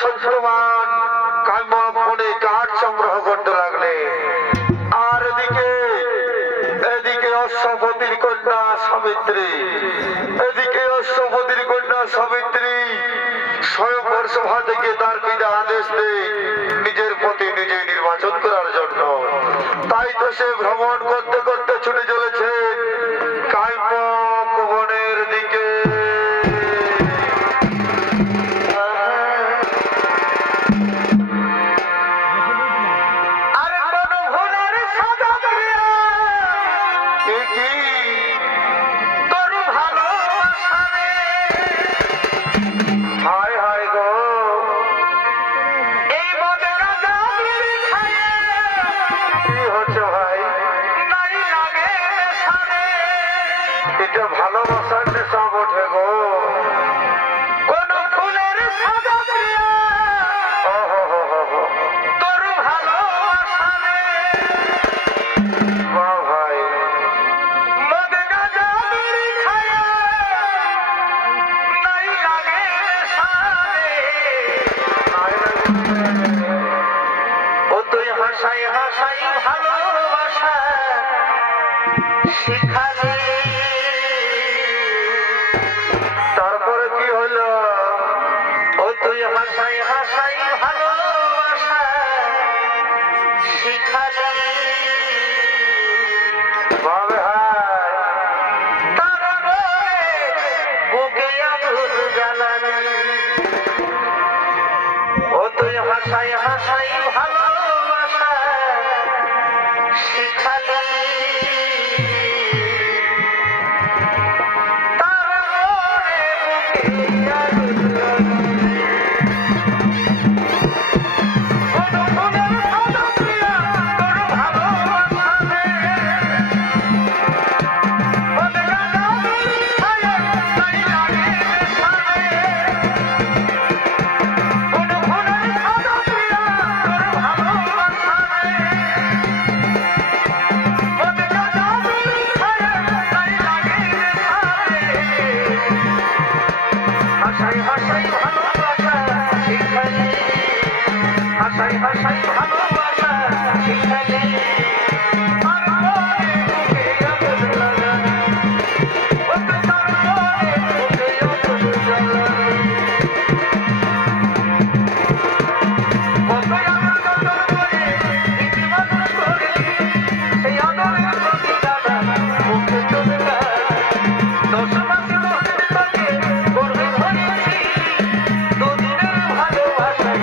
সত্যবান কাম্যা ফোনে কাঠ সংগ্রহ করতে লাগলে। আর এদিকে অশ্বপতির কন্যা সাবিত্রী, স্বয়ংবর সভা থেকে তার পিতা আদেশ দেয় নিজের পতি নিজে নির্বাচন করার জন্য। তাই তো সে ভ্রমণ করতে করতে ছুটে চলেছে কাম্যক বনের দিকে। এটা ভালোবাসার নেশা বটে গো। কোন ফুলের সাদা প্রিয়া তোর ভালোবাসারে বাহ ভাই মদ গাঁজা বিড়ি খায়া নাই লাগে সারে। ও তুই হাসাই হাসাই ভালোবাসা শিখালি। তারপরে কি হলো? ও তুই হাসাই হাসাই ভালোবাসা শিখালি। ভাবে হায় তারপরে বুকে আগুন জ্বালানি। ও তুই হাসাই হাসাই ভালোবাসা শিখালি। হাসাই হাসাই ভালোবাসা শিখালি, হাসাই হাসাই ভালোবাসা শিখালি। দুদিনের ভালোবাসায়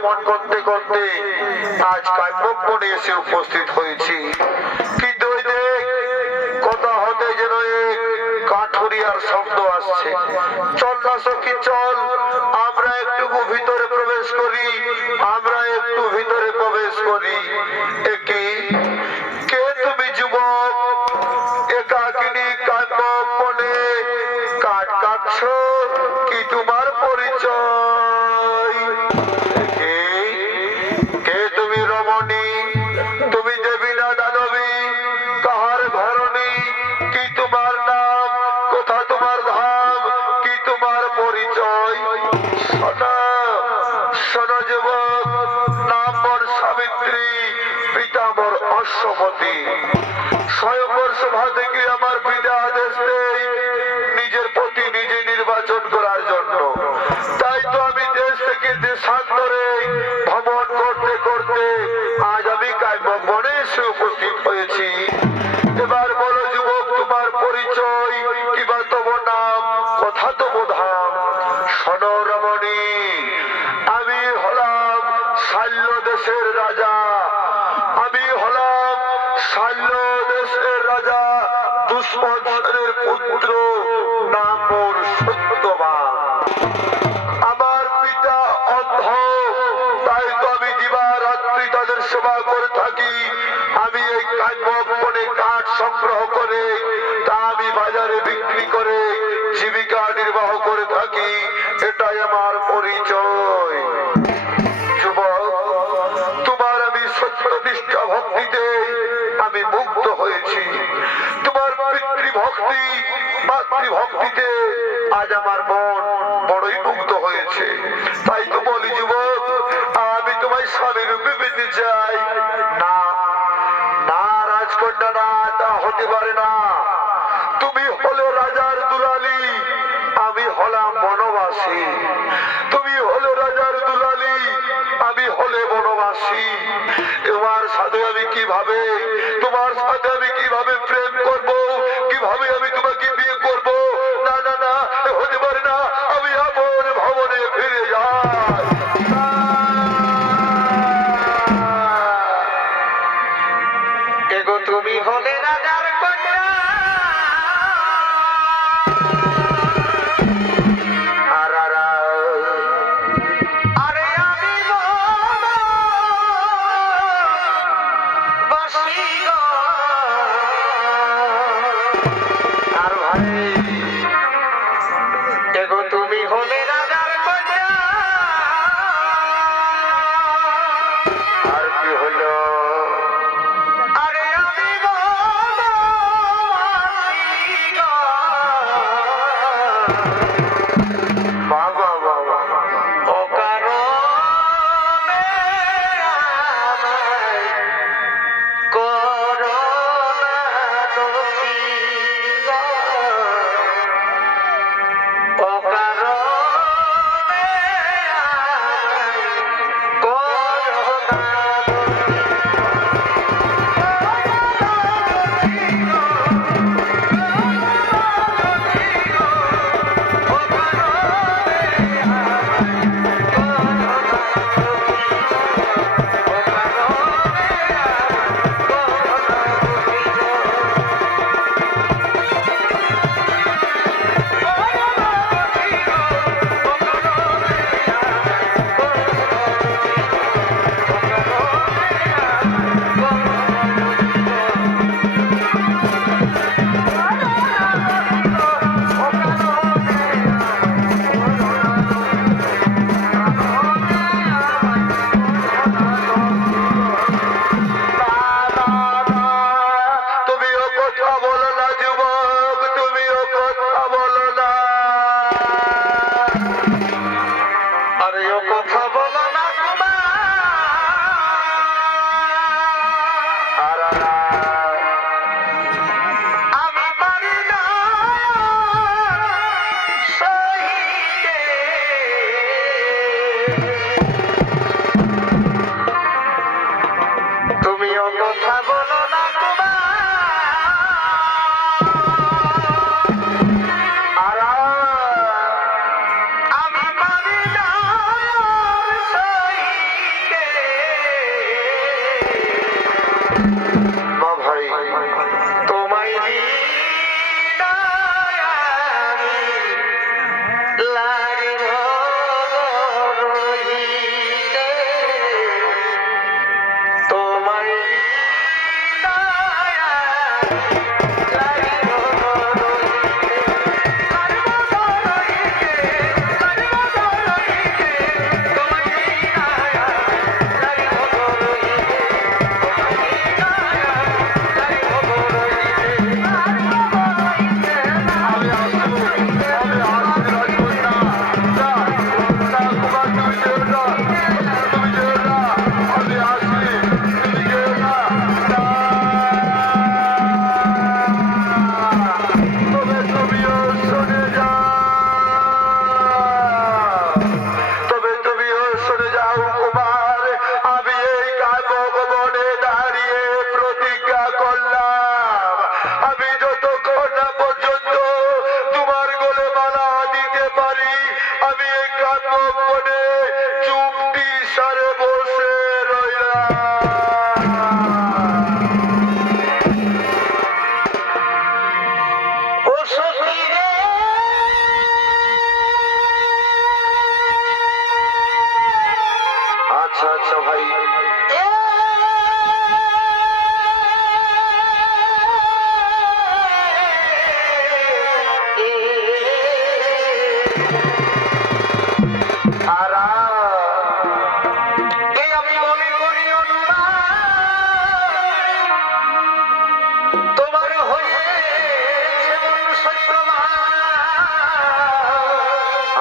ভ্রমণ করতে করতে আজ কাব্যক বনে এসে উপস্থিত হয়েছি। কিন্তু ওই দেখ কথা হতে যেন কাঠুরিয়ার শব্দ আসছে। চল না সখী চল, আমরা একটু ভিতরে প্রবেশ করি, আমরা একটু ভিতরে প্রবেশ করি। একে কে তুমি যুবক, একাকিনী কাব্যক বনে কাঠ কাটছ, কি তোমার পরিচয়? কে তুমি রমণী, তুমি দেবী না দানবী, কাহার ঘরণী, কি তোমার নাম, কোথা তোমার ধাম, কি তোমার পরিচয়? শোনো শোনো যুবক, নাম মোর সাবিত্রী, পিতা মোর অশ্বপতি। স্বয়ংবর সভা থেকে আমার পিতা আদেশ দেয় নিজের পতি নিজে নির্বাচন করার জন্য। তাই তো আমি দেশ থেকে দেশান্তরে ভ্রমণ করতে করতে আজ আমি কাব্যক বনে এসে উপস্থিত হয়েছি। এবার বলো যুবক, তোমার পরিচয় কিবা তোমার নাম, কথা তোমার ধাম? শোনো রমণী, আমি হলাম শাল্য দেশের রাজা, আমি হলাম শাল্য দেশের রাজা দুষ্মন্সনের পুত্র, নাম মোর সত্যবান। আমার পিতা অন্ধ, তাই তো আমি দিবারাত্রি তাদের সেবা করে থাকি। আমি এই কাব্যক বনে কাঠ সংগ্রহ করে তা আমি বাজারে বিক্রি করে জীবিকা নির্বাহ করে থাকি, এটাই আমার পরিচয়। যুবক, তোমার আমি সত্যনিষ্ঠা ভক্তিতে আমি মুগ্ধ হয়েছি। তোমার পিতৃভক্তি মাতৃভক্তিতে আজ আমার মন বড়ই মুগ্ধ হয়েছে। তাই তো বলি যুবক, আমি তোমায় স্বামী রূপে পেতে চাই। না না রাজকন্যা, না, তা হতে পারে না। তুমি হলে রাজার দুলালি, আমি হলাম বনবাসী। তুমি হলে রাজার দুলালি, আমি হলে বনবাসী। তোমার সাথে আমি কিভাবে, তোমার সাথে আমি কিভাবে প্রেম করব, কিভাবে আমি তোমাকে বিয়ে করব? না না না, হতে পারে না। আমি আপন ভবনে ফিরে যাই। এগো তুমি হলে রাজার কন্যা, আরে আমি বনবাসী গো। আর ভাই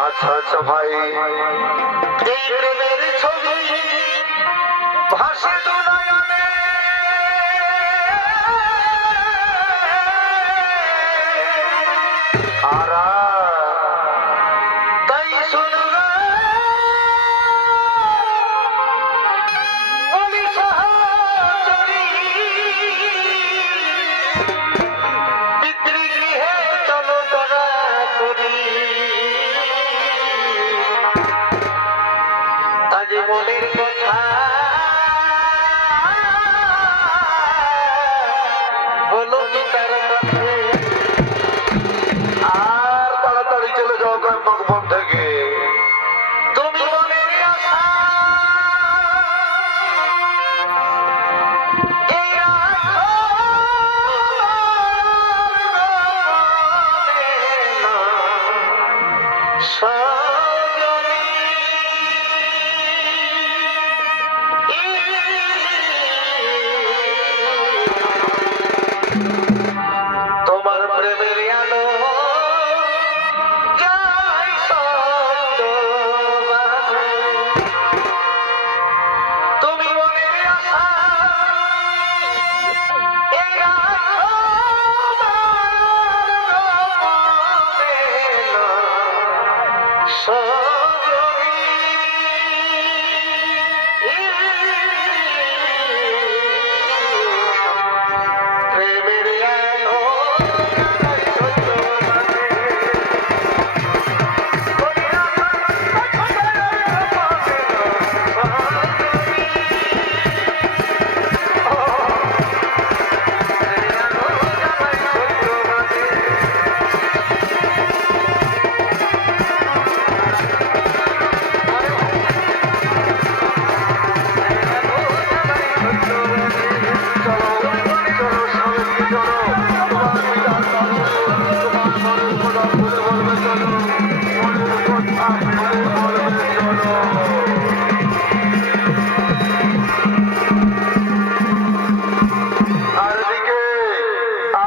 আচ্ছা আচ্ছা ভাই, এই প্রেমের ছবি ভাসে দু নয়নে, আর তাই শুনবে বলি সহচরী, পিতৃগৃহে চলো করা করি, আজ মনের কথা বলো কি তার কাছে। আর তাড়াতাড়ি চলে যাও কাম্যক বন থেকে। তুমি মনের আশা এই রাখো সজনী, তোমার প্রেমের আলো যাই সত্যবাদে, তুমি মনের আশা এই রাখো সজনী, প্রেমের আলো যাই সত্যবাদে।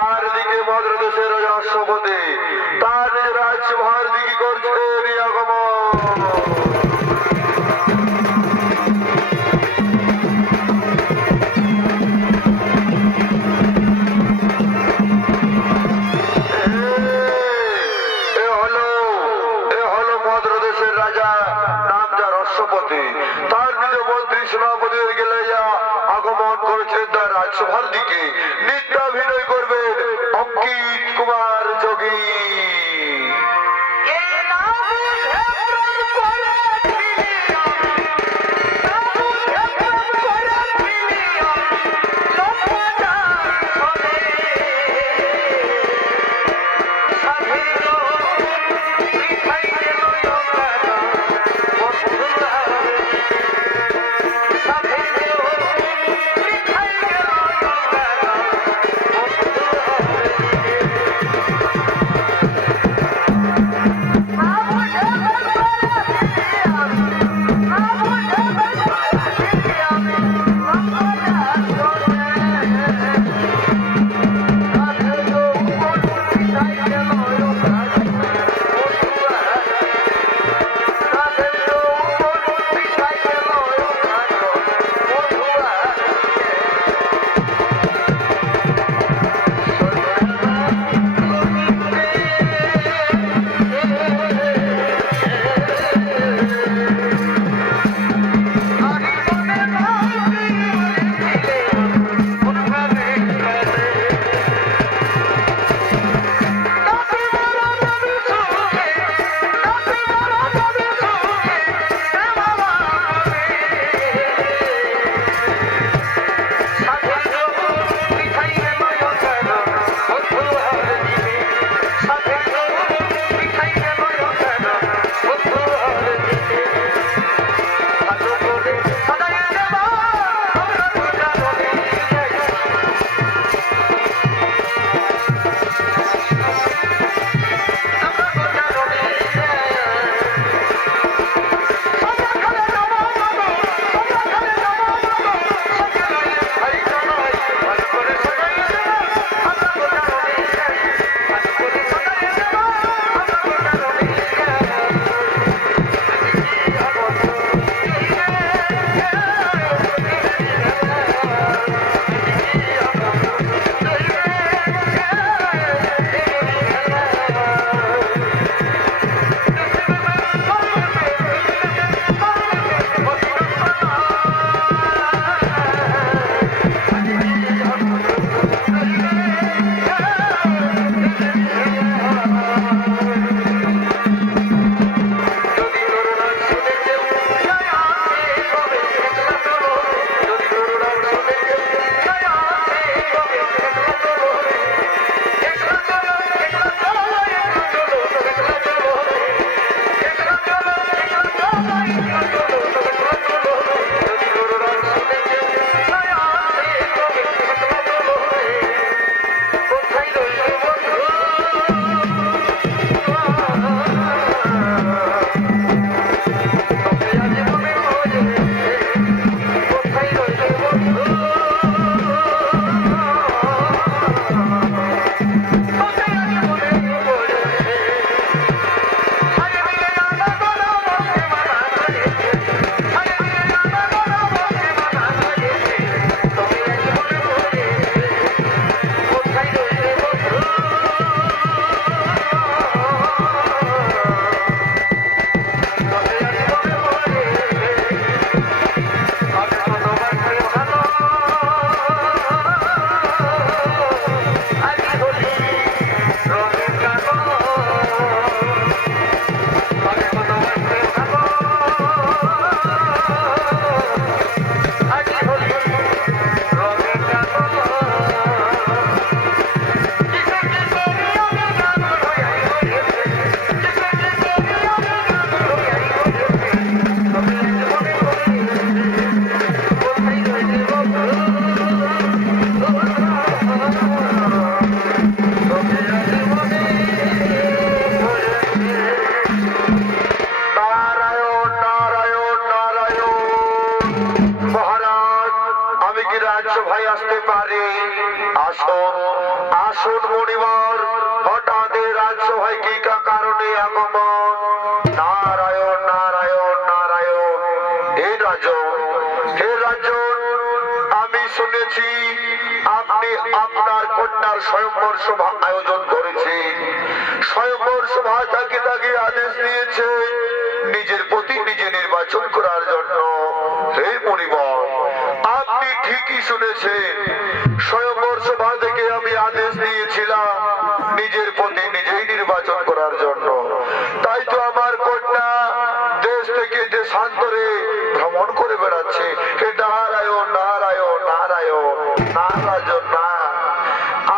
আর দিকে মদ্রদেশের রাষ্ট্রপতি তার নিজের রাজ্যভার দিকে করছে আগমন। এ হলো মদ্রদেশের রাজা, নাম যার রাষ্ট্রপতি, তার নিজ মন্ত্রী সেনাপতির গেলাইয়া আগমন করেছেন তার রাজসভার দিকে। নৃত্যাভিনয় করবেন অঙ্কিত কুমার যোগী। পারে? আসুন আসুন মণিবর, হঠাৎ এই রাজসভায় কি কারণে আগমন? নারায়ণ নারায়ণ নারায়ণ। হে রাজন, হে রাজন, আমি শুনেছি আপনি আপনার কন্যার স্বয়ংবর সভা আয়োজন করেছেন। স্বয়ংবর সভা তাকে তাকে আদেশ দিয়েছেন নিজের প্রতি নিজে নির্বাচন করার জন্য। হে মণিবর, আপনি ঠিকই শুনেছেন, স্বয়ংবর সভা থেকে আমি আদেশ দিয়েছিলাম নিজের প্রতি নিজেই নির্বাচন করার জন্য। তাই তো আমার কন্যা দেশ থেকে দেশান্তরে ভ্রমণ করে বেড়াচ্ছে। হে নারায়ণ নারায়ণ নারায়ণ। না রাজন না,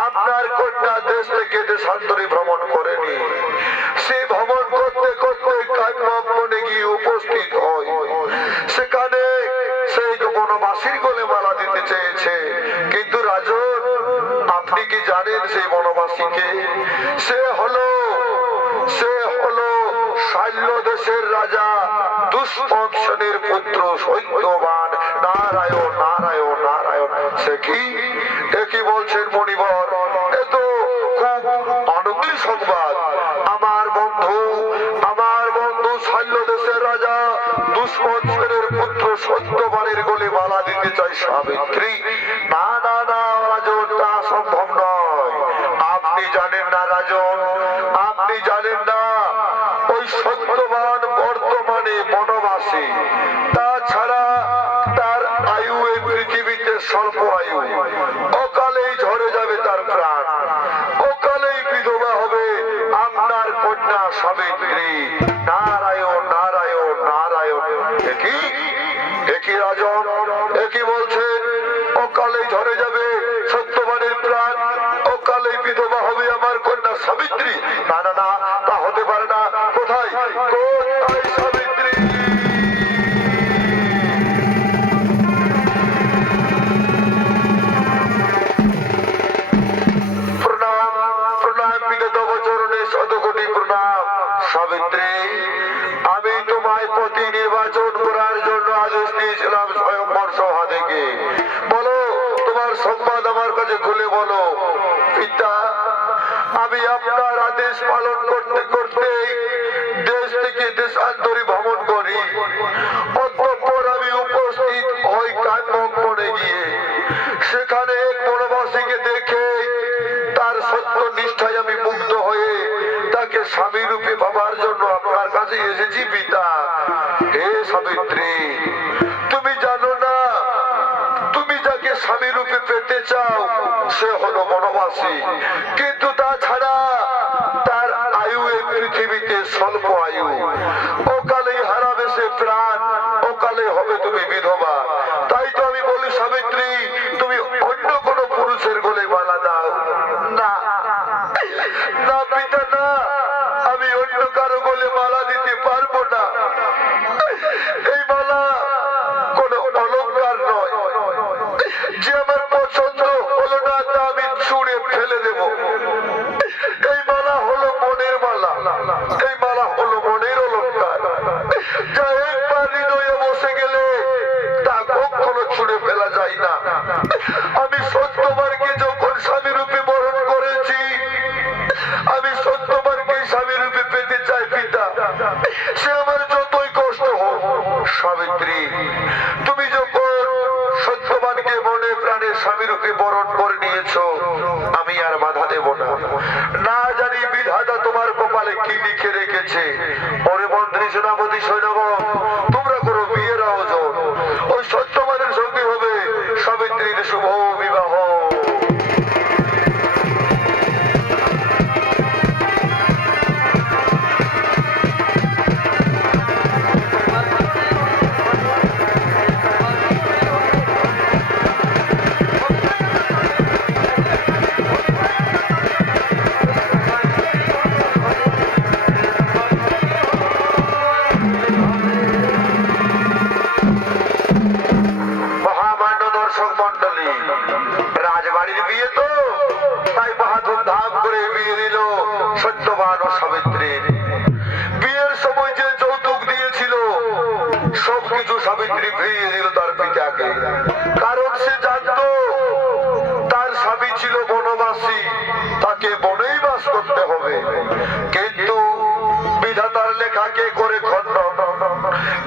আপনার কন্যা দেশ থেকে দেশান্তরে ভ্রমণ করেনি। সে ভ্রমণ করতে করতে কাম্যবনে গিয়ে উপস্থিত হয়। সেখানে সেই বনবাসীর গলে মালা দিতে চেয়েছে। কিন্তু রাজন, আপনি কি জানেন সেই বনবাসীকে? সে হলো শাল্য দেশের রাজা দুষ্পংসনের পুত্র সৈত্যবান। নারায়ণ নারায়ণ নারায়ণ। সে কি একই বলছেন মণিবর? এ তো খুব আনন্দের সংবাদ। আমার বন্ধু শাল্য দেশের রাজা দুষ্পংসনের পুত্র সত্যবানের গলে মালা দিতে চায় সাবিত্রী। না না না রাজন, তা সম্ভব নয়। আপনি জানেন না রাজন, আপনি জানেন না ওই সত্যবান বর্তমানে বনবাসী। তাছাড়া তার আয়ু এই পৃথিবীতে স্বল্প আয়ু। অকালেই ঝরে যাবে তার প্রাণ, অকালেই বিধবা হবে আপনার কন্যা সাবিত্রী। নারায়ণ নারায়ণ নারায়ণ। একই রাজন, একই বলছেন অকালেই ঝরে যাবে সত্যবানের প্রাণ, অকালেই বিধবা হবে আমার কন্যা সাবিত্রী। না না না, তা হতে পারে না। কোথায় কোথায় সাবিত্রী? প্রণাম প্রণাম বিগত চরণে শতকোটি প্রণাম। সাবিত্রী, আমি তোমায় প্রতি নির্বাচন করার জন্য আদেশ দিয়েছিলাম স্বয়ংবর সভা থেকে। বলো, তোমার সংবাদ আমার কাছে খুলে বলো। পিতা, আমি আপনার আদেশ পালন করতে করতে দেশ থেকে দেশান্তরে ভ্রমণ করি। অতঃপর আমি উপস্থিত হই কাম্যবনে গিয়ে। সেখানে এক বনবাসীকে দেখে তার সত্য নিষ্ঠায় আমি মুগ্ধ হয়ে তাকে স্বামী রূপে পাবার জন্য আপনার কাছে এসেছি পিতা। হে সাবিত্রী, তুমি জানো না, তুমি যাকে স্বামী রূপে পেতে চাও সে হলো বনবাসী। কিন্তু তাছাড়া তার আয়ু এই পৃথিবীতে স্বল্প আয়ু। অকালেই হারাবে সে প্রাণ, অকালে হবে তুমি বিধবা। তাই তো আমি বলি সাবিত্রী, তুমি অন্য কোন পুরুষের গলে মালা দাও। না না পিতা না, আমি অন্য কারো গলে মালা দিতে পারবো না। এই মালা কোনো অলংকার নয়। যে আমার পছন্দ হলো না তা আমি ছুঁড়ে ফেলে দেব। এই মালা হলো মনের মালা, এই মালা হলো মনের অলংকার, যা একবার হৃদয়ে বসে গেলে তা কখনো ছুঁড়ে ফেলা যায় না। আমি সত্যবানকে যখন স্বামী রূপে বরণ করেছি, আমি সত্যবানকে স্বামী রূপে পেতে চাই পিতা। সে আমার যতই কষ্ট হোক। সাবিত্রী, তুমি যখন সত্যবানকে মনে প্রাণে স্বামী রূপে বরণ করে নিয়েছো, আমি আর বাধা দেব না। না জানি বিধাতা তোমার কপালে কি লিখে রেখেছে। ওরে মন্ত্রী, সেনাপতি, সৈন্যগণ, তোমরা করো বিয়ের আয়োজন। ওই সত্যবানের সঙ্গে হবে সাবিত্রীর শুভ বিবাহ। রাজবাড়ির বিয়ে তো, তাই মহা ধুমধাম করে বিয়ে দিল সত্যবান ও সাবিত্রীর। বিয়ের সময় যে যৌতুক দিয়েছিল সব সবকিছু সাবিত্রী ফিরিয়ে দিল তার পিতাকে, কারণ সে জানতো তার স্বামী ছিল বনবাসী, তাকে বনেই বাস করতে হবে। কিন্তু বিধাতার লেখাকে করে খণ্ডন,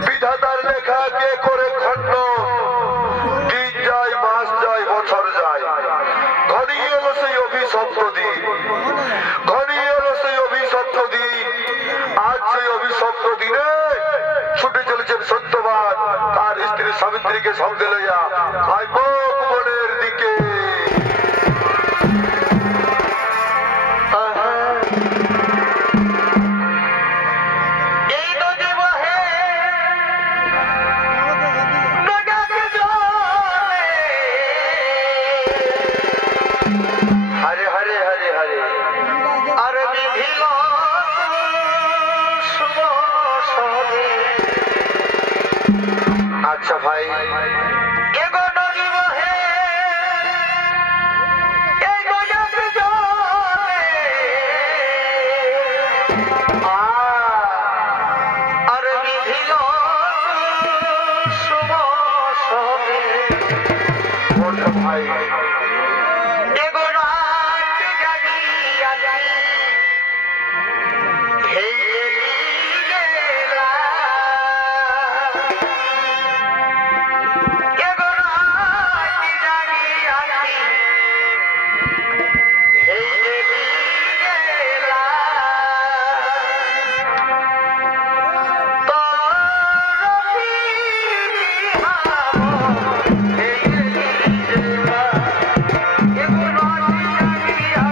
বিধাতার লেখাকে করে খণ্ডন। দিন যায়, মাস যায়, বছর যায়, ঘনিয়ে এলো সেই অভিশপ্ত দিন, ঘনিয়ে এলো সেই অভিশপ্ত দিন। আজ সেই অভিশপ্ত দিনে ছুটে চলেছেন সত্যবান তার স্ত্রী সাবিত্রীকে সঙ্গে লইয়া কাইমক বনের দিকে। এই নদী বহে নগাকে জলে। হরে হরে হরে হরে। আর বিধিল শুভ সবে। আচ্ছা ভাই, এগো নদী বহে এই নগাকে জলে। আর বিধিল শুভ সবে। ওঠো ভাই, এগো রাত জাগিয়া হেয়ে গেলা। এগো রাত জাগিয়া হেয়ে গেলা। তোর বিহাম হেয়ে গেলা। এগো রাত জাগিয়া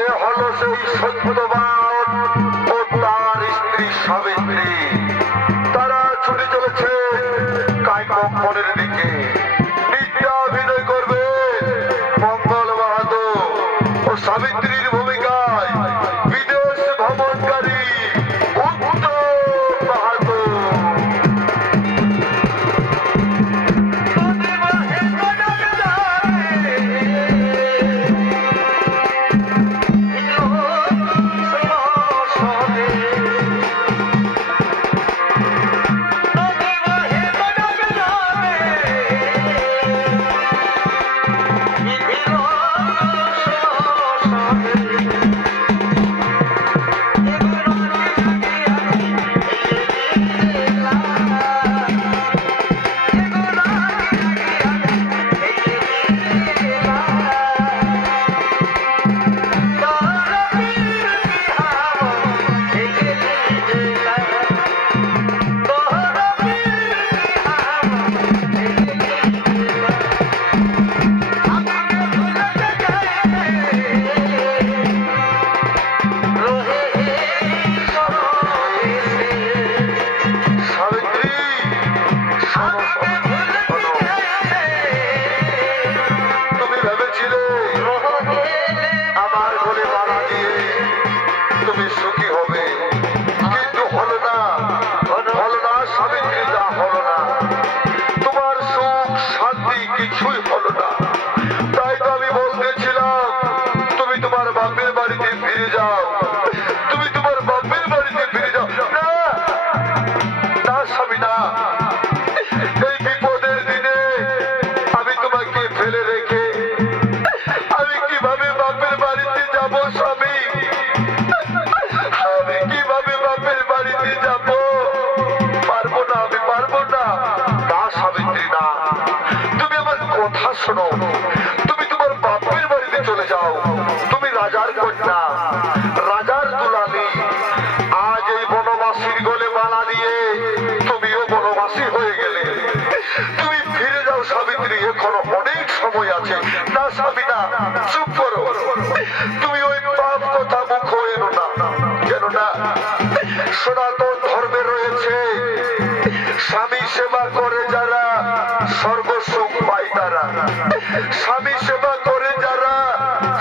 এ হলো সেই সত্যবান ও তার স্ত্রী সাবিত্রী। তারা ছুটে চলেছে কাইমক বনের দিকে। নৃত্যাভিনয় করবে মঙ্গল বাহাদুর ও সাবিত্রীর ভূমিকায় বিদেশ ভ্রমণকারী উত্তম বাহাদুর। সাবিত্রী, শোনো, শোনো, তুমি ভেবেছিলে আমার গলে মারা দিয়ে তুমি সুখী হবে, কিন্তু হলো না, হলো না সাবিত্রী, তা হলো না। তোমার সুখ শান্তি কিছুই হলো না। তাই তো আমি বলতেছিলাম তুমি তোমার বাপের বাড়িতে ফিরে যাও, তুমি তোমার বাপের বাড়িতে ফিরে যাও। না না স্বামী, না, এই বিপদের দিনে আমি তোমাকে ফেলে রেখে আমি কিভাবে বাপের বাড়িতে যাব স্বামী? আমি কিভাবে বাপের বাড়িতে যাব? পারবো না, আমি পারবো না। না সাবিত্রী, না, তুমি আমার কথা শোনো, তুমি তোমার বাপের বাড়িতে চলে যাও। তুমি রাজার কন্যা, রাজার দুলালি। আজ এই বনবাসীর গলে মালা দিয়ে তুমিও বনবাসী হয়ে গেলে। তুমি ফিরে যাও সাবিত্রী, এখনো অনেক সময় আছে। না স্বামী, না, চুপ করো। তুমি ওই পাপ কথা মুখ এনো না, কেন না? সনাতন ধর্মে রয়েছে স্বামী সেবা করে যারা স্বর্গ সুখ পায় তারা, স্বামী সেবা করে যারা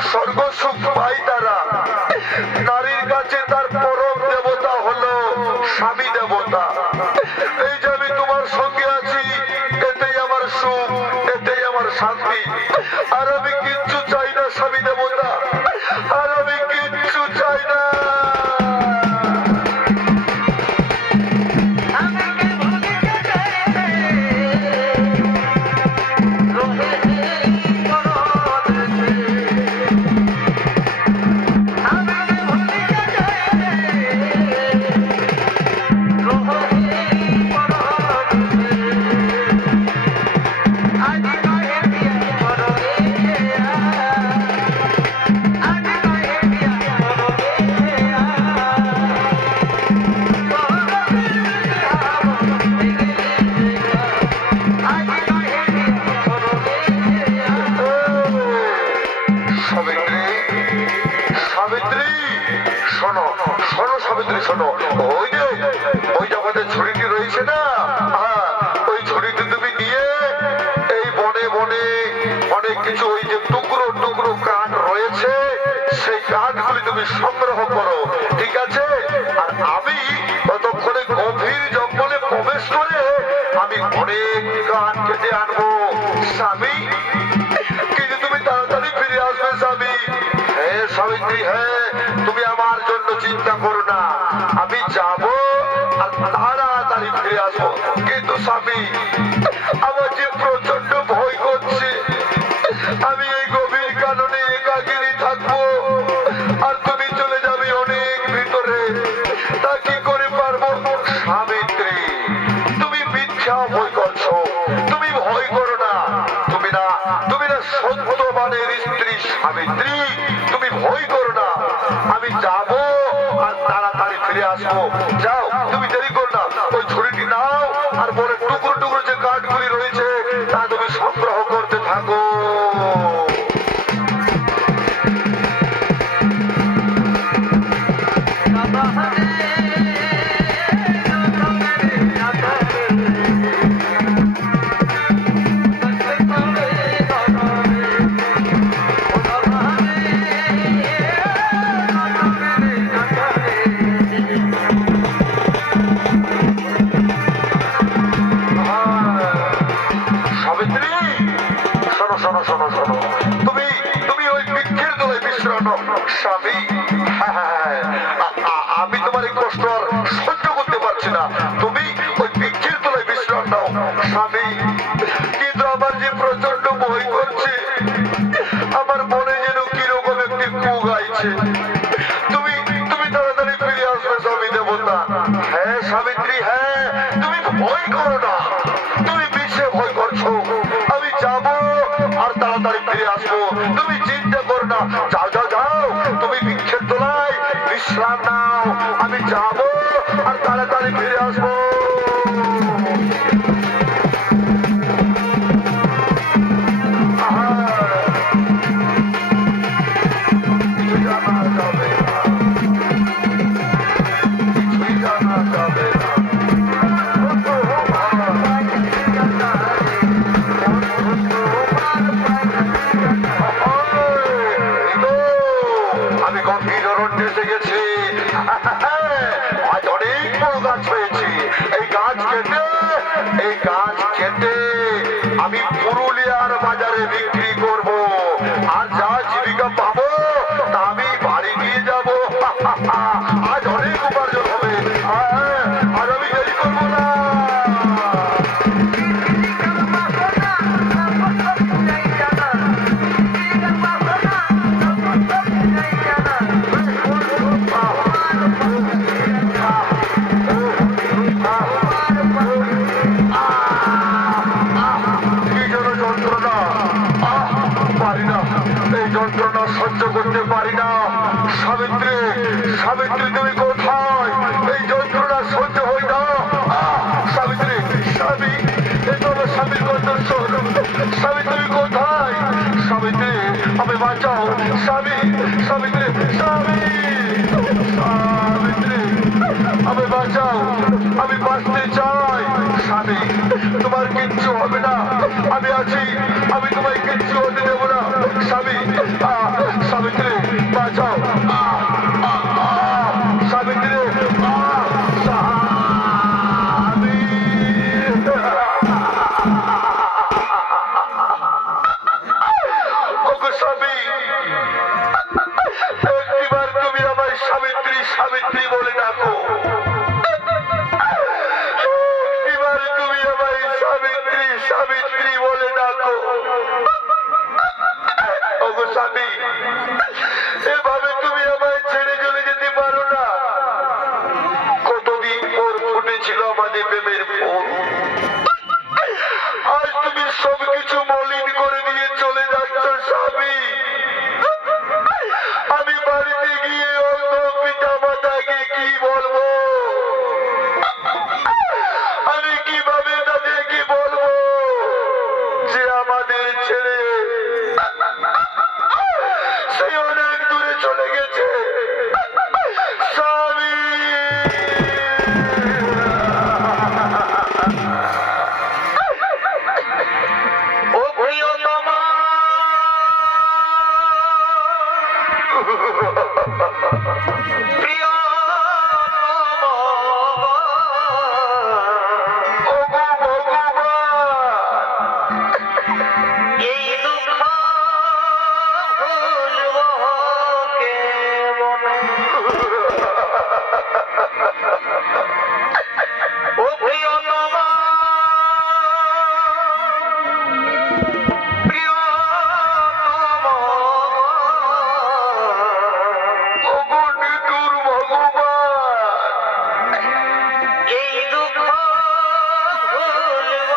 স্বর্গ সুখ পায় তারা। নারীর কাছে তার পরম দেবতা হলো স্বামী দেবতা। এই যে আমি তোমার সঙ্গে আছি, এতেই আমার সুখ, এতেই আমার শান্তি। আর আমি কিচ্ছু চাই না স্বামী দেবতা, আর আমি কিচ্ছু চাই না। সাবিত্রী শোনো শোনো সাবিত্রী শোনো, ওই যে ওই যে আমাদের ছড়িটি রয়েছে না, হ্যাঁ, ওই ছড়িটি তুমি নিয়ে এই বনে বনে অনেক কিছু ওই যে টুকরো টুকরো কাঠ রয়েছে সেই কাঠগুলি তুমি সংগ্রহ করো, ঠিক আছে? আর আমি ততক্ষণে গভীর জঙ্গলে প্রবেশ করে আমি অনেক কাঠ কেটে আনবো স্বামী, কিন্তু তুমি তাড়াতাড়ি ফিরে আসবে স্বামী। হ্যাঁ সাবিত্রী, হ্যাঁ, তুমি আমার জন্য চিন্তা করো না, আমি যাব আর তাড়াতাড়ি ফিরে আসবো। কিন্তু স্বামী, আমার যে প্রচন্ড ভয় করছে, আমি এই গভীর কাননে একাকিনী থাকবো আর তুমি চলে যাবে অনেক ভিতরে, তা কি করে পারবো? সাবিত্রী, তুমি মিথ্যা ভয় করছো, তুমি ভয় করো না, তুমি না সত্যবানের স্ত্রী সাবিত্রী, তুমি ভয় করো না, আমি যাব আর তাড়াতাড়ি ফিরে আসবো। যাও, তুমি দেরি করো না, ওই ছুরিটি নাও আর বলে টুকরো টুকরো যে কাঠগুলি রয়েছে তা তুমি সংগ্রহ করতে থাকো। সাবিত্রী, শোনো শোনো শোনো শোনো, তুমি তুমি ওই বৃক্ষের তলায় বিশ্রাম নাও স্বামী। হ্যাঁ হ্যাঁ হ্যাঁ, আমি তোমার এই কষ্ট আর সহ্য করতে পারছি না, তুমি ওই বৃক্ষের তলায় বিশ্রাম নাও স্বামী। কিন্তু আমার যে প্রচন্ড ভয় করছে, আমার মনে যেন কিরকম একটি কু গাইছে, তুমি তুমি তাড়াতাড়ি ফিরে আসবে স্বামী দেবতা। হ্যাঁ সাবিত্রী, হ্যাঁ, তুমি ভয় করো না, তুমি মিছে ভয় করছো, আমি যাব আর তাড়াতাড়ি ফিরে আসবো, তুমি চিন্তা করো না। যাও যাও যাও, তুমি বৃক্ষের তলায় বিশ্রাম নাও, আমি যাব আর তাড়াতাড়ি ফিরে আসবো। কিছুই জানা যাবে না, কিছুই জানা যাবে না। আমি গভীর অরণ্যে এসে গেছি, আজ অনেক বড় গাছ হয়েছে, এই গাছ কেটে আমি পুরুলিয়ার বাজারে বিক্রি করব, আর যা জীবিকা পাবো তা আমি বাড়ি নিয়ে যাব। আজ অনেক উপার্জন হবে, আর আমি দেরি করবো না। কি যেন যন্ত্রণা, পারি না, এই যন্ত্রণা সহ্য করতে পারি না। সাবিত্রী, সাবিত্রী, তুমি কোথায়? এই যন্ত্রণা সহ্য হই না। সাবিত্রী, স্বামী, এই তো আমার স্বামীর কণ্ঠস্বর। স্বামী, তুমি কোথায়? সাবিত্রী, আমি বাঁচাও স্বামী, সাবিত্রী, স্বামী, সাবিত্রী, আমি বাঁচাও, আমি বাঁচতে চাই। স্বামী, তোমার কিচ্ছু হবে না, আমি আছি, আমি তোমায় কিচ্ছু হতে দেবো না। স্বামী, সাবিত্রী, বাঁচাও, সাবিত্রী, স্বামী। ওগো স্বামী, একটিবার তুমি আমায় সাবিত্রী সাবিত্রী বলে ডাকো, একটিবার তুমি আমায় সাবিত্রী সাবিত্রী বলে ডাকো। ওগো স্বামী, এভাবে তুমি চলে গেছে স্বামী। ও প্রিয়তমা ওগো ভগবান, এই দুঃখ ভুলব কেমনে? ও প্রিয়তমা ওগো নিতুর ভগবান, এই দুঃখ ভুলব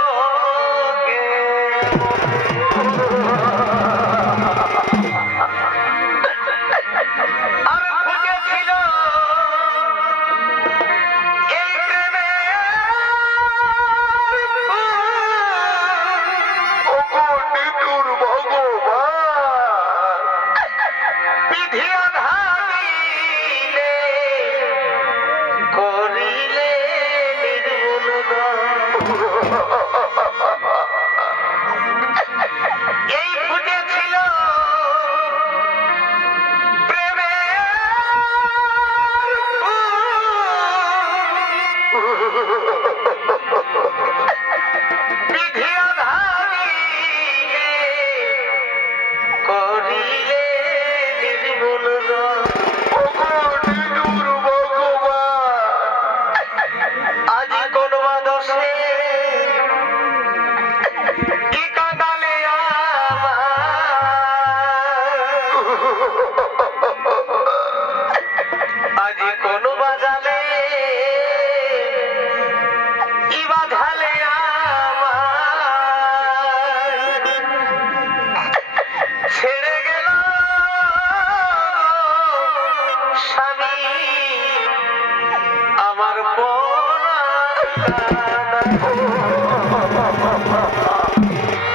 আর ফুটেছিল এই ওগো নিতুর ভগবান, বিধি আধারিলে করিলে এই ফুটেছিল প্রেমের বিধি আধারিলে করিলে নির্মূল ওগো নিতুর ভগবান, আজ কোন দোষে কি কাঁদালে আজ কোন বাজালে কি বাধালে ছেড়ে গেল স্বামী আমার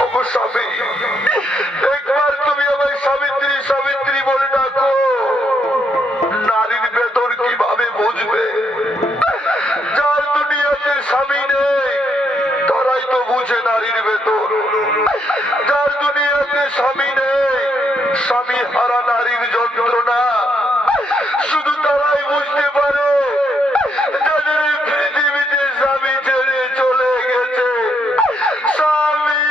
ওগো স্বামী, একবার তুমি আমায় সাবিত্রী সাবিত্রী বলে ডাকো। নারীর বেতন কিভাবে বুঝবে? যার দুনিয়াতে স্বামী নেই তারাই তো বুঝে নারীর বেতন। যার দুনিয়াতে স্বামী নেই, স্বামী হারা নারীর যন্ত্রণা শুধু তারাই বুঝতে পারে, যাদের এই পৃথিবীতে স্বামী ছেড়ে চলে গেছে। স্বামী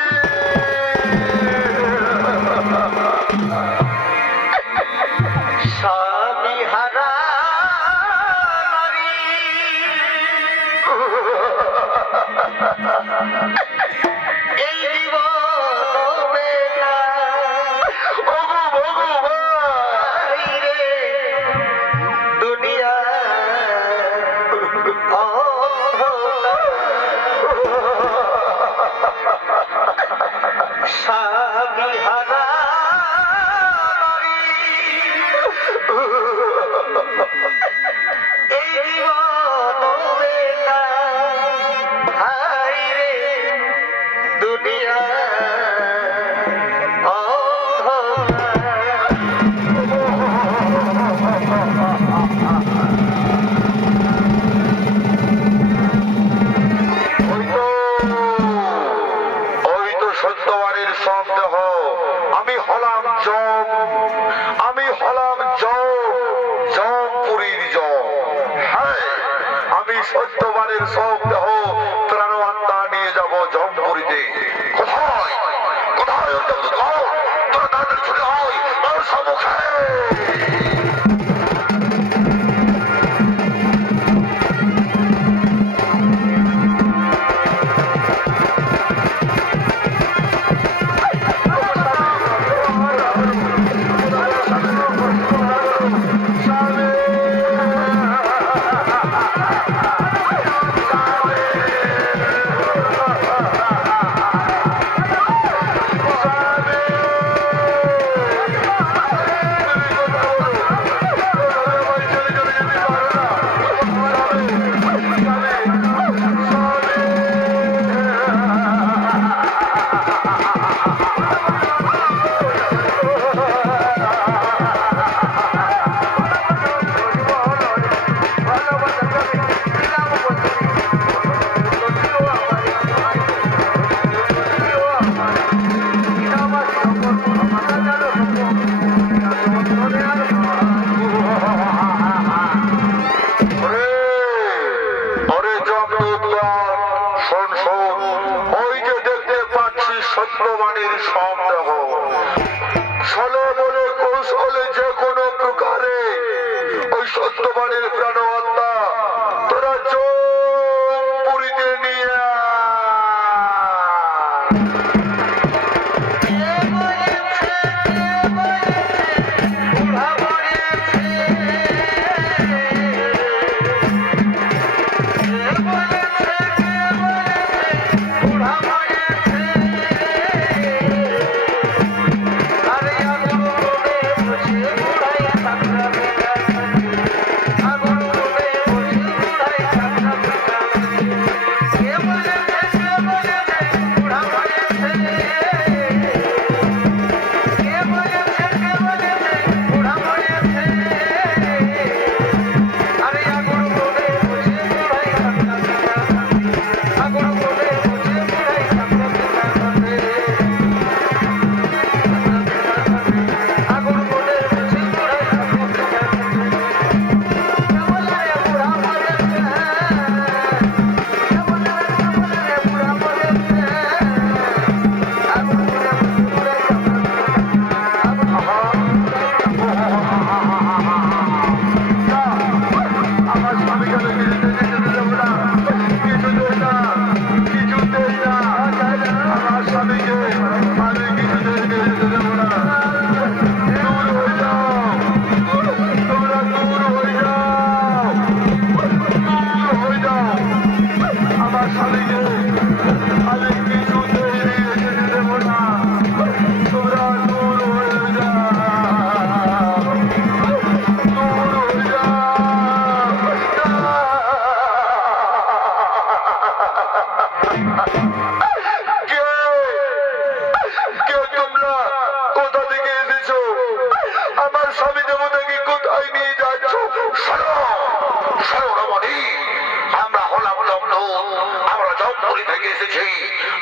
স্বামী হারা নারী এই জীবন বেলা ওগো ভগবান, রে দুনিয়া স্বামী হারা নারী এই জীবন বেলা হাই রে দুনিয়া ওই তো সত্যবানের সব দেহ। আমি হলাম জম, আমি হলাম জমপুরীর জম। হ্যাঁ, আমি সত্যবানের সব দেহ প্রাণ আত্মা নিয়ে যাব জমপুরীতে। কোথায় কোথায় ওর দেবদূত? তোর তাড়াতাড়ি ছুটে হয় ওর সম্মুখে। স্বামী দেবতাকে কোথায় নিয়ে যাচ্ছ? শোনো শোনো রমণী, আমরা হলাম জমদূত, আমরা জমপুরি থেকে এসেছি।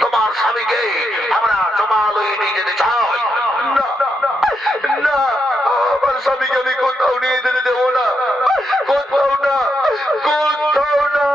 তোমার স্বামীকে আমরা জমালয়ে নিয়ে যেতে চাই। না না, আমার স্বামীকে আমি কোথাও নিয়ে যেতে দেবো না, কোথাও না, কোথাও না।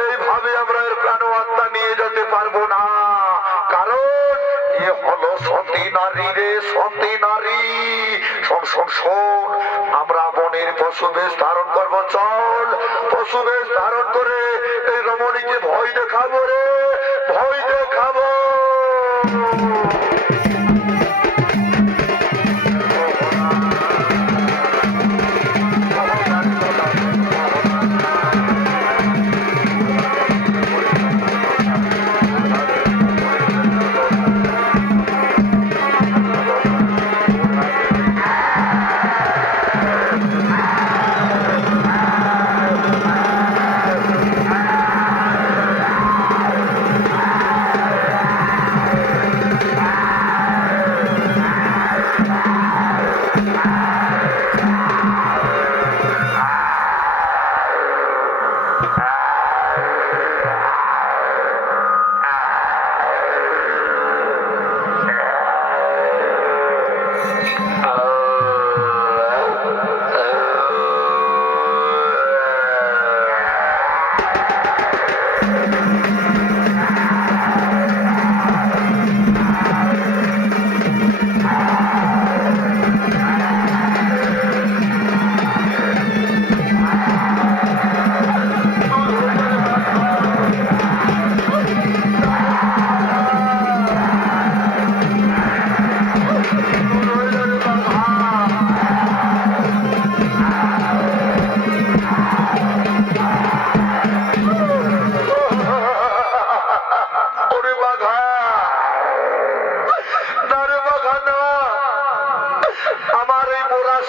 এইভাবে আমরা এর প্রাণ আত্মা নিয়ে যেতে পারবো না, কারণ এ হলো সতী নারী রে, সতী নারী। শোন শোন শোন, আমরা বনের পশু বেশ ধারণ করবো। চল, পশু বেশ ধারণ করে এই রমণীকে ভয় দেখাবো রে, ভয় দেখাবো।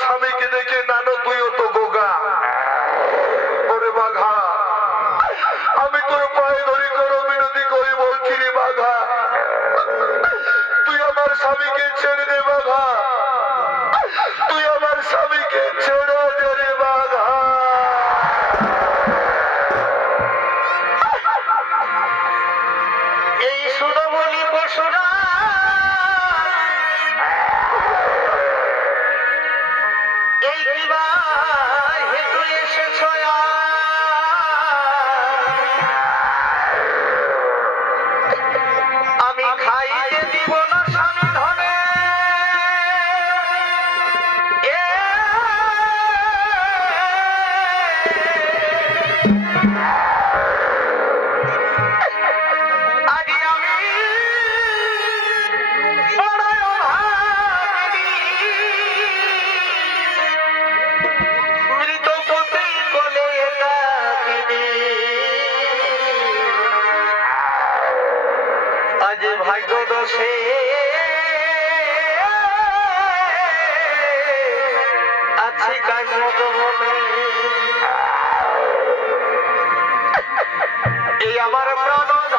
স্বামীকে দেখে নানো তুইও তো গোগা। ওরে বাঘা, আমি তোর পায়ে ধরে করো মিনতি করে বলছি রে বাঘা, তুই আমার স্বামীকে ছেড়ে দে বাঘা, তুই আমার স্বামীকে ছেড়ে দে রে বাঘা। এই শুধু বলি পশুরা আমি খাইতে দিব না স্বামী ধনে, আগে আমি মৃত পতি আজ ভাগ্য দোষে আছি কামদমনে এই আমার প্রাণধন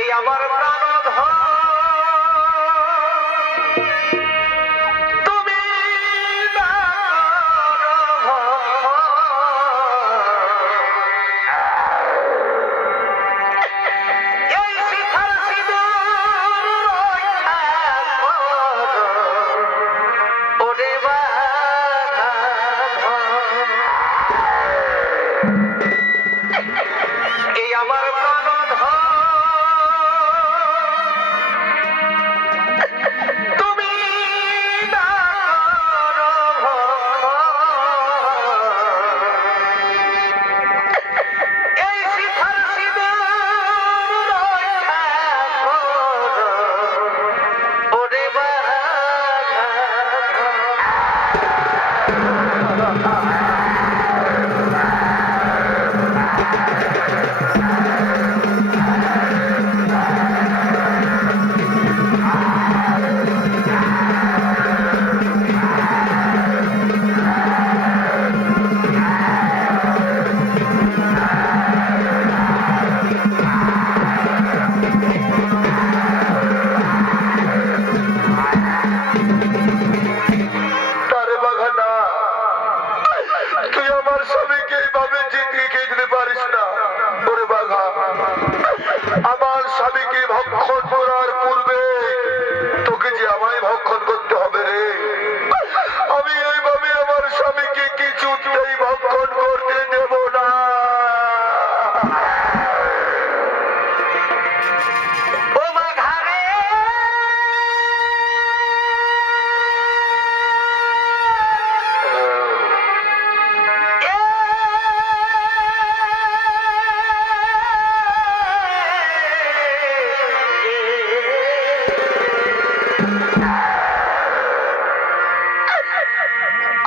এই আমার প্রাণধন তুমি না এই শিখার সিঁদুর রক্ষা করো, ওরে বাঘা এই আমার প্রাণধন তুমি না করো এই শিখার সিঁদুর রক্ষা করো, ওরে বাঘা তারে বাঘানা, তুই আমার স্বামীকে এইভাবে জিতিয়ে খেয়ে দিতে পারিস না। ওরে বাঘা, আমার স্বামীকে ভক্ষণ করার পূর্বে তোকে যে আমায় ভক্ষণ করতে হবে রে। আমি এইভাবে আমার স্বামীকে কিছুতেই ভক্ষণ করতে দেব না। ও বাঘারে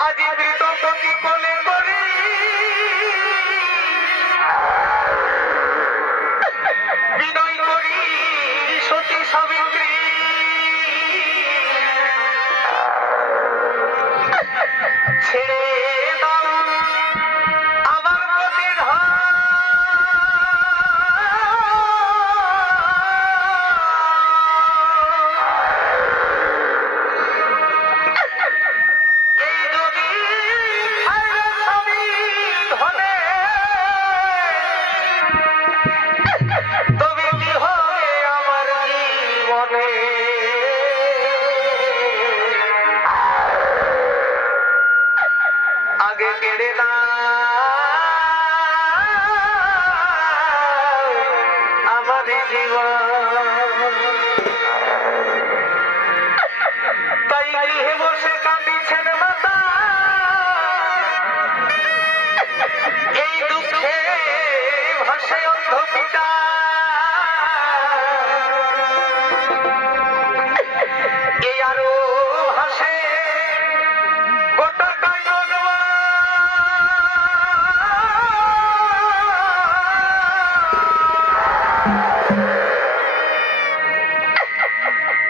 আজি মৃতপতি কোলে করি বিনয় করি সতী সাবিত্রী ছেড়ে দাও আমার পতির এই যদি খায় স্বামী ধনে তবে কি হবে আমার জীবনে আগে কেড়ে না আমার জীবন তাই গৃহে বসে কাঁদিছেন মাতা এই দুঃখে ভাসে অন্ধ পিতা এই আরো ভাসে গোটা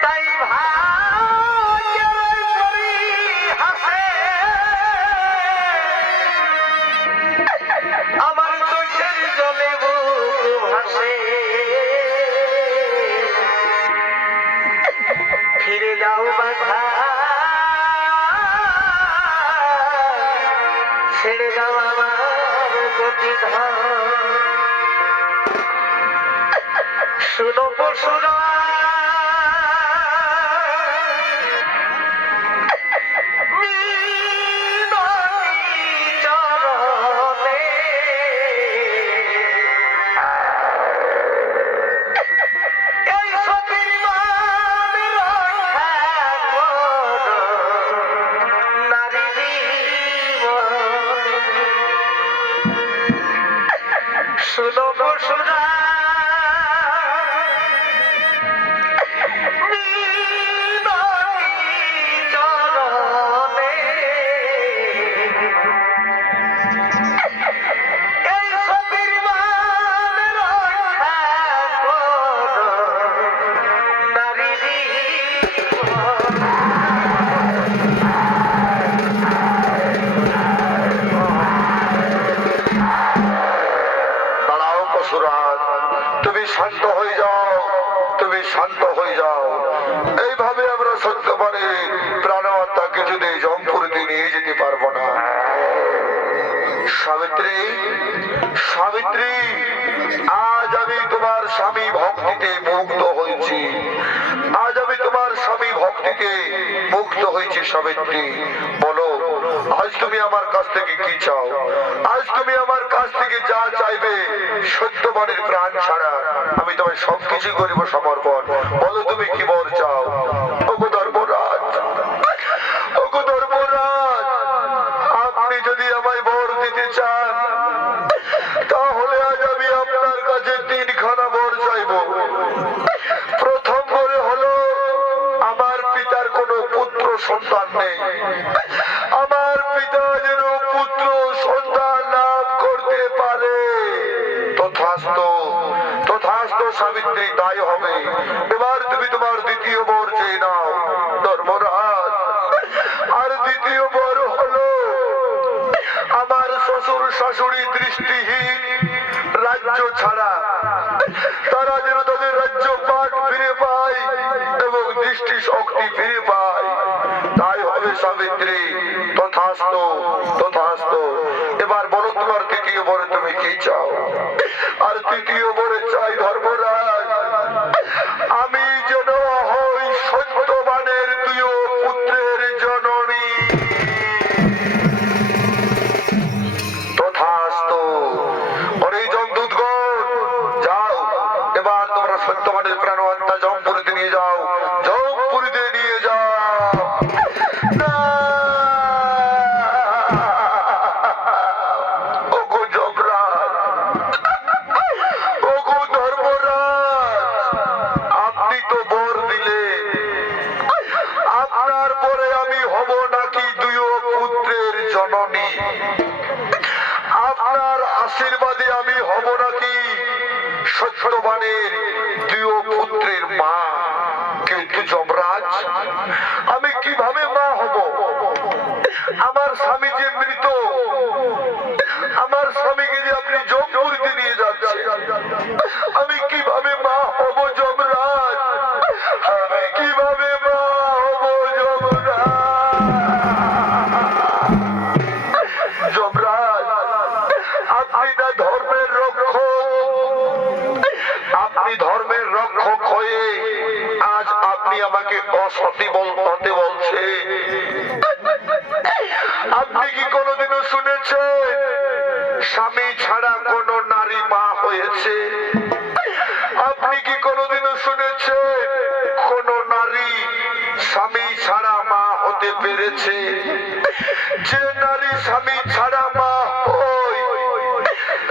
তাই ভাগ্যের পরি হাসে আমার চোখের জলে বুক ভাসে ফিরে যাও বাঘা ছেড়ে যাও আমার গতিধাম শুনো পশুরা শুনো পশুরা ভক্তিতে মুগ্ধ হয়েছি। আজ আমি তোমার স্বামী ভক্তিতে মুগ্ধ হয়েছি সাবিত্রী। বলো, আজ তুমি আমার কাছ থেকে কি চাও? আজ তুমি আমার কাছ থেকে যা চাইবে, সত্যবানের প্রাণ ছাড়া আমি তোমায় সবকিছু করিব সমর্পণ। বলো তুমি কি বর চাও? ওগো ধর্মরাজ, ওগো ধর্মরাজ, আপনি যদি আমায় বর দিতে চান, তাহলে আজ আমি আপনার কাছে তিনখানা বর চাইব। প্রথম বরে হলো, আমার পিতার কোনো পুত্র সন্তান নেই, আমার পিতা যেন পুত্র সন্তান লাভ করতে পারে। তথাস্তু, তথাস্তু সাবিত্রী, তাই হবে। এবার তুমি তোমার দ্বিতীয় বর চেয়ে নাও ধর্মরাজ। আর দ্বিতীয় বর হলো, আমার শ্বশুর শাশুড়ি দৃষ্টিহীন, রাজ্য ছাড়া, তারা যেন তাদের রাজ্য পাঠ ফিরে পায় এবং দৃষ্টি শক্তি ফিরে পায়। তাই হবে সাবিত্রী। তথাস্তু, তথাস্তু। এবার বলো তোমার তৃতীয় বরে তুমি কি চাও? আর তৃতীয় বরে চাই ধর্মরাজ, আমি যেন হই সত্যবানের দুই পুত্রের জননী। তথাস্তু। ওরে যমদূতগণ, যাও, এবার তোমরা সত্যবানের প্রাণওয়াত্মা জমপুরীতে নিয়ে যাও, জমপুরীতে নিয়ে যাও। না, ওগো যমরাজ, ওগো ধর্মরাজ, আপনি তো বর দিলে, আপনার পরে আমি হব নাকি দুই পুত্রের জননী? আপনার আশীর্বাদে আমি হব নাকি সত্যবানের দুই পুত্রের মা? কিন্তু যমরাজ, আমি কিভাবে মা হব? আমার স্বামী যে মৃত, আমার স্বামীকে যে আপনি জমপুরীতে নিয়ে যাচ্ছেন, আমি কিভাবে মা হব যমরাজ? আমি কিভাবে মা হব যমরাজ? যমরাজ, আপনি না ধর্মের রক্ষক, আপনি ধর্মের রক্ষক হয়ে আজ আপনি আমাকে অসতী হতে বলছে। আপনি কি কোনোদিনও শুনেছেন স্বামী ছাড়া কোন নারী মা হয়েছে? আপনি কি কোনোদিনও শুনেছেন কোন নারী স্বামী ছাড়া মা হতে পেরেছে? যে নারী স্বামী ছাড়া মা হয়,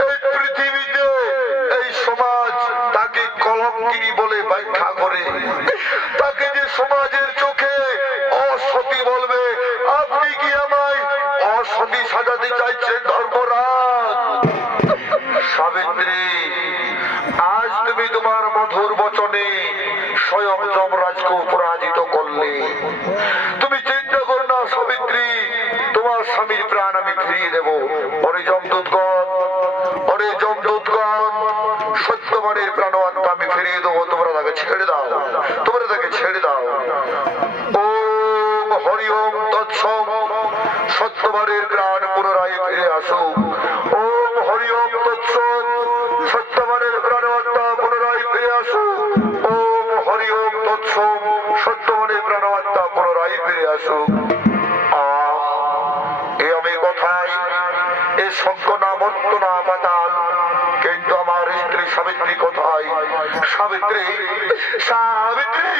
এই পৃথিবীতে এই সমাজ তাকে কলঙ্কিনী বলে ব্যাখ্যা করে, তাকে যে সমাজের চোখে অসতী বলবে। আপনি কি আমায় অসতী সাজাতে চাইছেন ধর্মরাজ? সাবিত্রী, আজ তুমি তোমার মধুর বচনে স্বয়ং যমরাজকে পরাজিত করলে। তুমি চিন্তা করো না সাবিত্রী, তোমার স্বামীর প্রাণ আমি ফিরিয়ে দেব। ওরে যমদূতগণ, ওরে যমদূতগণ, সত্যবানের প্রাণওয়াত্মা আমি ফিরিয়ে দেবো। তোমরা তাকে ছেড়ে দাও, তোমরা তাকে ছেড়ে দাও। ওম হরি ওম তৎসৎ। সত্যবানের প্রাণ পুনরায় ফিরে আসুক। ওম হরি ওম তৎসৎ। সত্যবানের প্রাণওয়াত্মা পুনরায় ফিরে আসুক। ওম হরি ওম তৎসৎ। সত্যবানের প্রাণওয়াত্মা পুনরায় ফিরে আসুক। এ আমি কোথায়? এ স্বর্গ না মর্ত না পাতাল, কিন্তু আমার স্ত্রী সাবিত্রী কোথায়? সাবিত্রী, সাবিত্রী,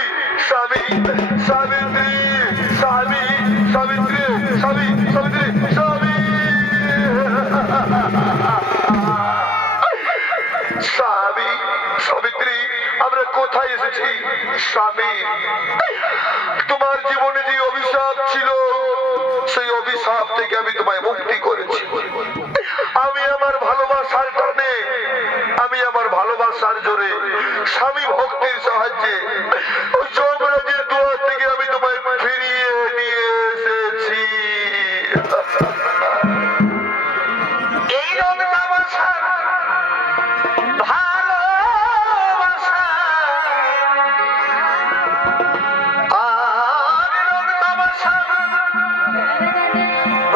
স্বামী, সাবিত্রী, স্বামী, সাবিত্রী, স্বামী, সাবিত্রী, স্বামী, স্বামী, সাবিত্রী, আমরা কোথায় এসেছি? স্বামী, তোমার জীবনে যে অভিশাপ ছিল, সেই অভিশাপ থেকে আমি তোমায় মুক্তি করেছি। আমি আমার ভালোবাসার টানে, আমি আমার ভালোবাসার জোরে, স্বামী ভক্তির সাহায্যে ওই যমরাজের দুয়ার থেকে আমি তোমায় ফিরিয়ে নিয়ে এসেছি। এই রক্তাবাসা, ভালোবাসা, আর রক্তাবাসা,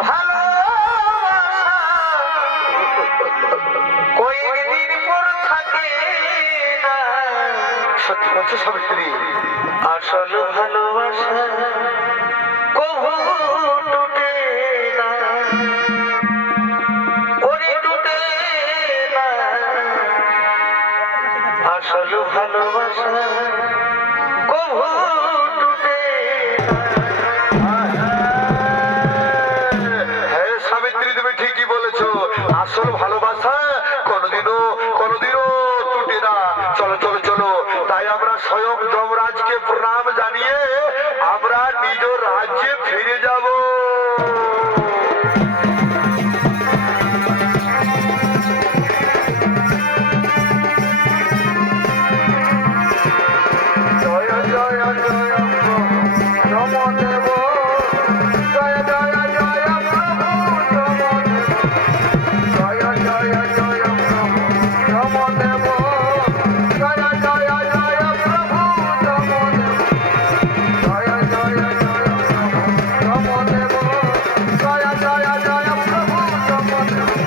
ভালোবাসা কয়েকদিন পর থাকে না। বলছো সাবিত্রী? আসল ভালোবাসা কবু টুটে না, ওরে টুটে না। আসল ভালোবাসা কবু টুটে না। হ্যাঁ সাবিত্রী, তুমি ঠিকই বলেছো। আসল ভালোবাসা কোনোদিনও টুটে না। চলো চলো চলো, তাই আমরা স্বয়ং যমরাজকে প্রণাম জানিয়ে আমরা নিজ রাজ্যে ফিরে যাব। জয় জয় জয় যমদেব, জয় জয় জয় প্রভু যমদেব, জয় জয় জয় প্রভু যমদেব, জয় জয় জয় প্রভু যমদেব, জয় জয় জয় প্রভু যমদেব, জয় জয় জয় প্রভু যমদেব।